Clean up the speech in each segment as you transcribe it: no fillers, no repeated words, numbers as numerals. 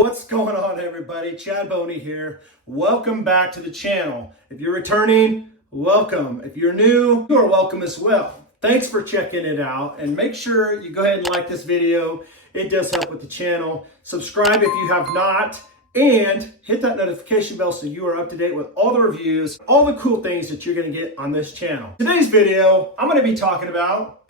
What's going on, everybody? Chad Boney here. Welcome back to the channel. If you're returning, welcome. If you're new, you are welcome as well. Thanks for checking it out, and make sure you go ahead and like this video. It does help with the channel. Subscribe if you have not, and hit that notification bell so you are up to date with all the reviews, all the cool things that you're going to get on this channel. Today's video, I'm going to be talking about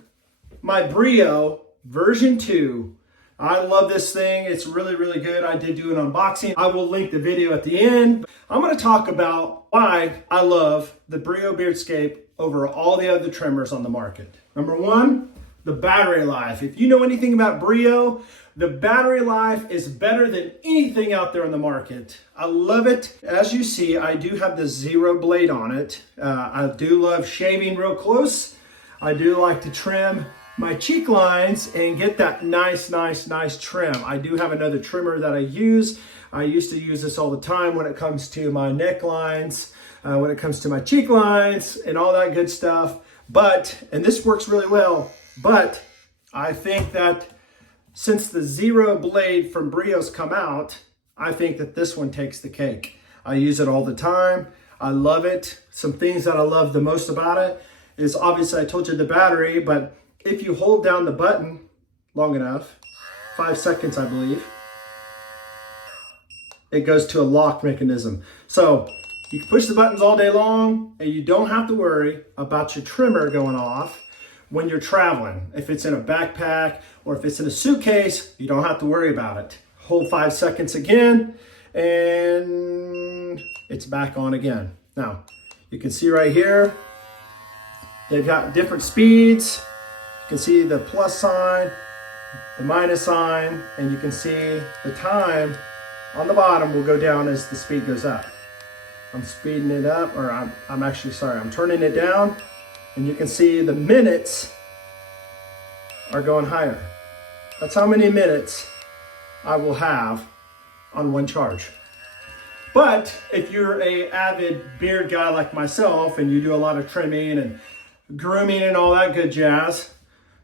my Brio version 2. I love this thing. It's really, really good. I did do an unboxing. I will link the video at the end. I'm going to talk about why I love the Brio Beardscape over all the other trimmers on the market. Number one, the battery life. If you know anything about Brio, the battery life is better than anything out there on the market. I love it. As you see, I do have the zero blade on it. I do love shaving real close. I do like to trim my cheek lines and get that nice trim. I do have another trimmer that I use. I used to use this all the time when it comes to my neck lines, when it comes to my cheek lines and all that good stuff. And this works really well, but I think that since the zero blade from Brio's come out, I think that this one takes the cake. I use it all the time. I love it. Some things that I love the most about it is, obviously I told you the battery, but if you hold down the button long enough, 5 seconds I believe, it goes to a lock mechanism. So you can push the buttons all day long and you don't have to worry about your trimmer going off when you're traveling. If it's in a backpack or if it's in a suitcase, you don't have to worry about it. Hold 5 seconds again and it's back on again. Now you can see right here, they've got different speeds. You can see the plus sign, the minus sign, and you can see the time on the bottom will go down as the speed goes up. I'm speeding it up, or I'm turning it down, and you can see the minutes are going higher. That's how many minutes I will have on one charge. But if you're an avid beard guy like myself and you do a lot of trimming and grooming and all that good jazz,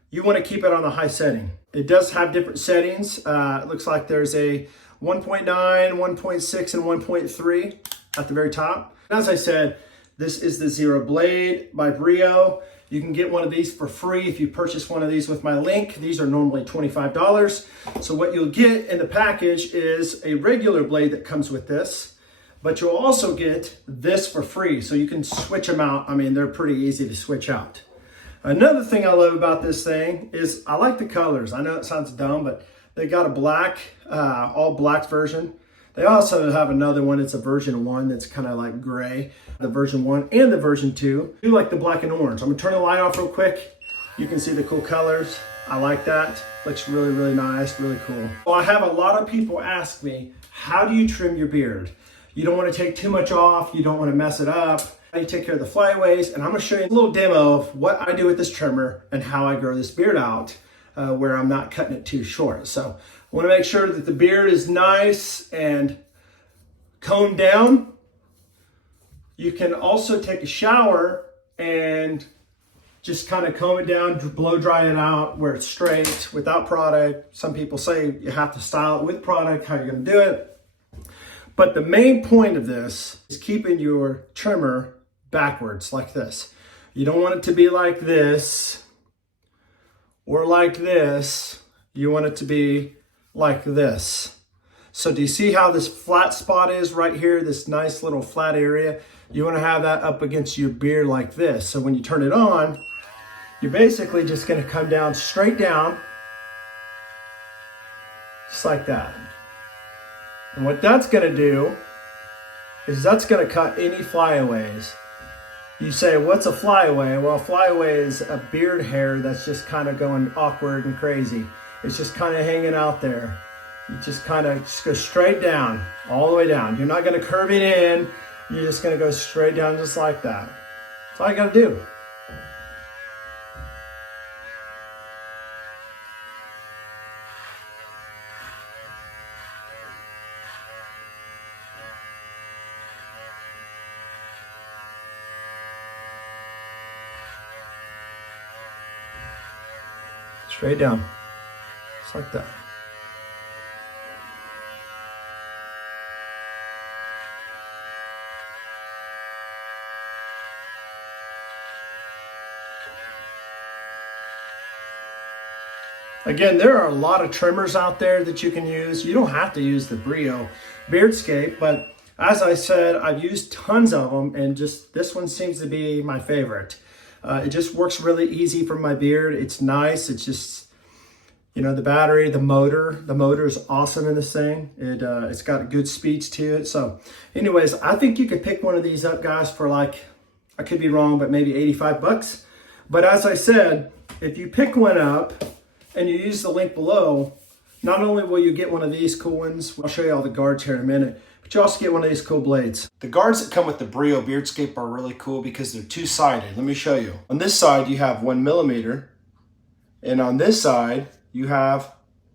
you want to keep it on the high setting. It does have different settings. It looks like there's a 1.9, 1.6, and 1.3 at the very top. As I said, this is the Zero Blade by Brio. You can get one of these for free if you purchase one of these with my link. These are normally $25. So what you'll get in the package is a regular blade that comes with this, but you'll also get this for free. So you can switch them out. I mean, they're pretty easy to switch out. Another thing I love about this thing is I like the colors. I know it sounds dumb, but they got a black, all black version. They also have another one. It's a version 1 that's kind of like gray. The version 1 and the version 2. I do like the black and orange. I'm gonna turn the light off real quick. You can see the cool colors. I like that. Looks really, really nice, really cool. Well, I have a lot of people ask me, how do you trim your beard? You don't want to take too much off. You don't want to mess it up. How do you take care of the flyaways? And I'm going to show you a little demo of what I do with this trimmer and how I grow this beard out where I'm not cutting it too short. So I want to make sure that the beard is nice and combed down. You can also take a shower and just kind of comb it down, blow dry it out where it's straight without product. Some people say you have to style it with product. How are you going to do it? But the main point of this is keeping your trimmer backwards like this. You don't want it to be like this or like this. You want it to be like this. So do you see how this flat spot is right here, this nice little flat area? You want to have that up against your beard like this. So when you turn it on, you're basically just going to come down straight down, just like that. And what that's going to do is that's going to cut any flyaways. You say, what's a flyaway? Well, a flyaway is a beard hair that's just kind of going awkward and crazy. It's just kind of hanging out there. You just kind of just go straight down, all the way down. You're not going to curve it in. You're just going to go straight down just like that. That's all you got to do. Straight down, just like that. Again, there are a lot of trimmers out there that you can use. You don't have to use the Brio Beardscape, but as I said, I've used tons of them, and just this one seems to be my favorite. It just works really easy for my beard. It's nice. It's just, you know, the battery, the motor is awesome in this thing. It's got good speeds to it. So anyways, I think you could pick one of these up, guys, for like, I could be wrong, but maybe 85 bucks. But as I said, if you pick one up and you use the link below, not only will you get one of these cool ones, I'll show you all the guards here in a minute, but you also get one of these cool blades. The guards that come with the Brio Beardscape are really cool because they're two-sided. Let me show you. On this side, you have 1 millimeter, and on this side, you have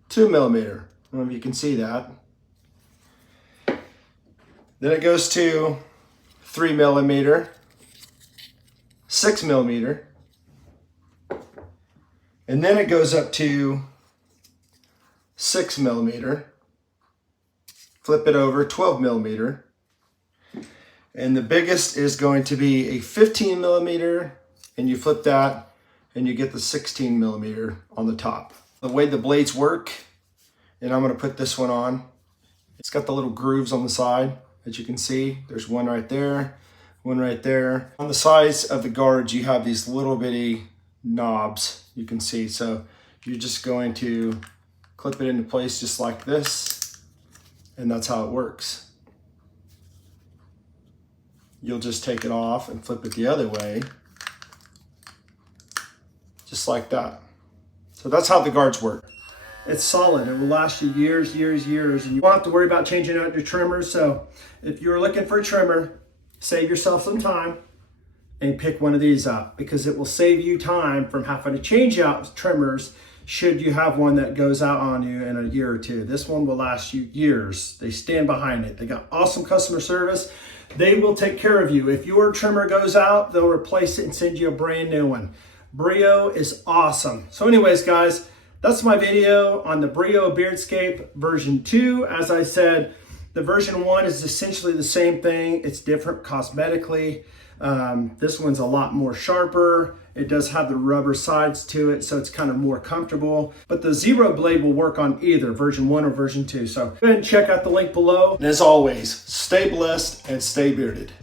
2 millimeter. I don't know if you can see that. Then it goes to 3 millimeter, 6 millimeter, and then it goes up to 6 millimeter. Flip it over, 12 millimeter. And the biggest is going to be a 15 millimeter, and you flip that and you get the 16 millimeter on the top. The way the blades work, and I'm gonna put this one on, it's got the little grooves on the side, as you can see. There's one right there, one right there. On the sides of the guards, you have these little bitty knobs, you can see. So you're just going to clip it into place just like this, and that's how it works. You'll just take it off and flip it the other way, just like that. So that's how the guards work. It's solid. It will last you years, years, years, and you won't have to worry about changing out your trimmers. So if you're looking for a trimmer, save yourself some time and pick one of these up, because it will save you time from having to change out trimmers should you have one that goes out on you in a year or two. This one will last you years. They stand behind it. They got awesome customer service. They will take care of you. If your trimmer goes out, they'll replace it and send you a brand new one. Brio is awesome. So anyways, guys, that's my video on the Brio Beardscape version 2. As I said, the version 1 is essentially the same thing. It's different cosmetically. This one's a lot more sharper. It does have the rubber sides to it, so it's kind of more comfortable. But the Zero blade will work on either version 1 or version 2. So go ahead and check out the link below. And as always, stay blessed and stay bearded.